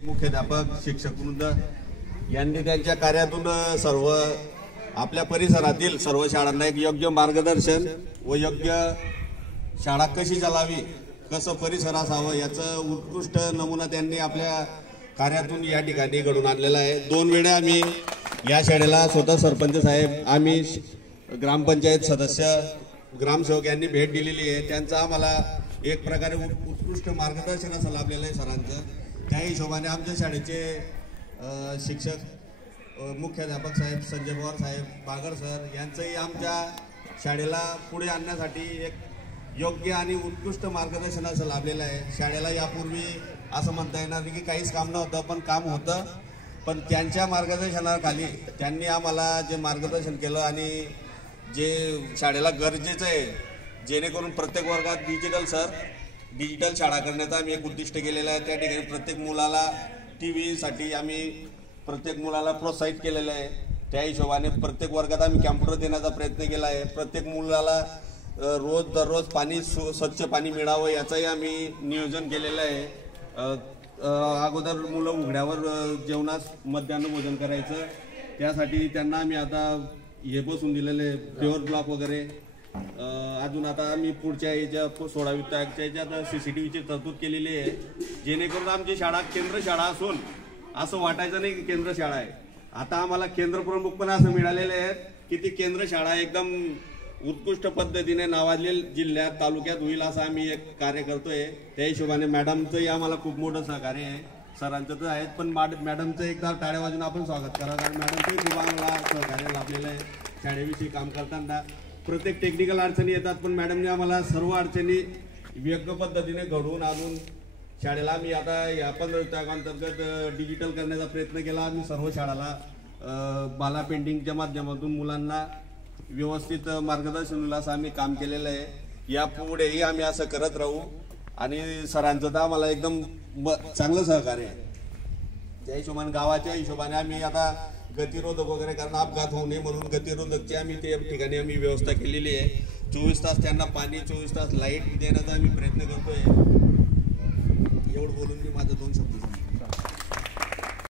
मुख्याध्यापक शिक्षक वृंद यांनी त्यांच्या कार्यातून सर्व आपल्या परिसरातील सर्व शाळांना एक योग्य मार्गदर्शन व योग्य शाळा कशी चालावी, कसं परिसर असावं याचा उत्कृष्ट नमुना त्यांनी आपल्या कार्यातून या ठिकाणी घडून आणलेला आहे। 2 वेळा आम्ही या शाळेला स्वतः सरपंच साहेब, आम्ही ग्रामपंचायत सदस्य, ग्रामसेवक यांनी भेट दिलेली आहे। त्यांचा आम्हाला एक प्रकारे उत्कृष्ट मार्गदर्शन असं लाभलेलं आहे सरांचं। त्या हिशोबाने आमच्या शाळेचे शिक्षक मुख्याध्यापक साहेब संजय पवार साहेब, बागर सर यांचंही आमच्या शाळेला पुढे आणण्यासाठी एक योग्य आणि उत्कृष्ट मार्गदर्शन असं लाभलेलं आहे। शाळेला यापूर्वी असं म्हणता येणार नाही की काहीच काम नव्हतं, पण काम होतं, पण त्यांच्या मार्गदर्शनाखाली त्यांनी आम्हाला जे मार्गदर्शन केलं आणि जे शाळेला गरजेचं आहे, जेणेकरून प्रत्येक वर्गात डिजिटल शाळा करण्याचा आम्ही एक उद्दिष्ट केलेलं आहे। त्या ठिकाणी प्रत्येक मुलाला TV साठी आम्ही प्रत्येक मुलाला प्रोत्साहित केलेलं आहे। त्या हिशोबाने प्रत्येक वर्गात आम्ही कॉम्प्युटर देण्याचा प्रयत्न केला आहे। प्रत्येक मुलाला दररोज पाणी स्वच्छ पाणी मिळावं याचंही आम्ही नियोजन केलेलं आहे। अगोदर मुलं उघड्यावर जेवणास मध्यान्ह भोजन करायचं, त्यासाठी त्यांना आम्ही आता हे बसून दिलेले प्युअर ब्लॉक वगैरे। अजून आता आम्ही पुढच्या याच्या 16वी वित्ताच्या याच्यात CCTVची तरतूद केलेली आहे, जेणेकरून आमची शाळा केंद्र शाळा असून असं वाटायचं नाही की केंद्र शाळा आहे। आता आम्हाला केंद्र प्रमुख पण असं मिळालेले आहेत की ती केंद्र शाळा एकदम उत्कृष्ट पद्धतीने नावाजलेल्या जिल्ह्यात तालुक्यात होईल असं आम्ही एक कार्य करतोय। त्या हिशोबाने मॅडमचंही आम्हाला खूप मोठं सहकार्य आहे। सरांचं तर आहेत, पण मॅडमचं एकदा टाळ्या वाजून आपण स्वागत करा, कारण मॅडमचंही खूप आम्हाला सहकार्य लाभलेलं आहे शाळेविषयी काम करताना। प्रत्येक टेक्निकल अडचणी येतात, पण मॅडमने आम्हाला सर्व अडचणी योग्य पद्धतीने घडवून आणून शाळेला आम्ही आता या 15 अंतर्गत डिजिटल करण्याचा प्रयत्न केला। आम्ही सर्व शाळाला बाला पेंटिंगच्या माध्यमातून मुलांना व्यवस्थित मार्गदर्शन दिलं असं आम्ही काम केलेलं आहे। यापुढेही आम्ही असं करत राहू आणि सरांचं तर आम्हाला एकदम चांगलं सहकार्य आहे। त्या हिशोबाने गावाच्या हिशोबाने आम्ही आता गतिरोधक वगैरे, कारण अपघात होऊ नये म्हणून गतिरोधकची आम्ही त्या ठिकाणी आम्ही व्यवस्था केलेली आहे। 24 तास त्यांना पाणी, 24 तास लाईट देण्याचा आम्ही प्रयत्न करतोय। एवढं बोलून मी माझं 2 शब्द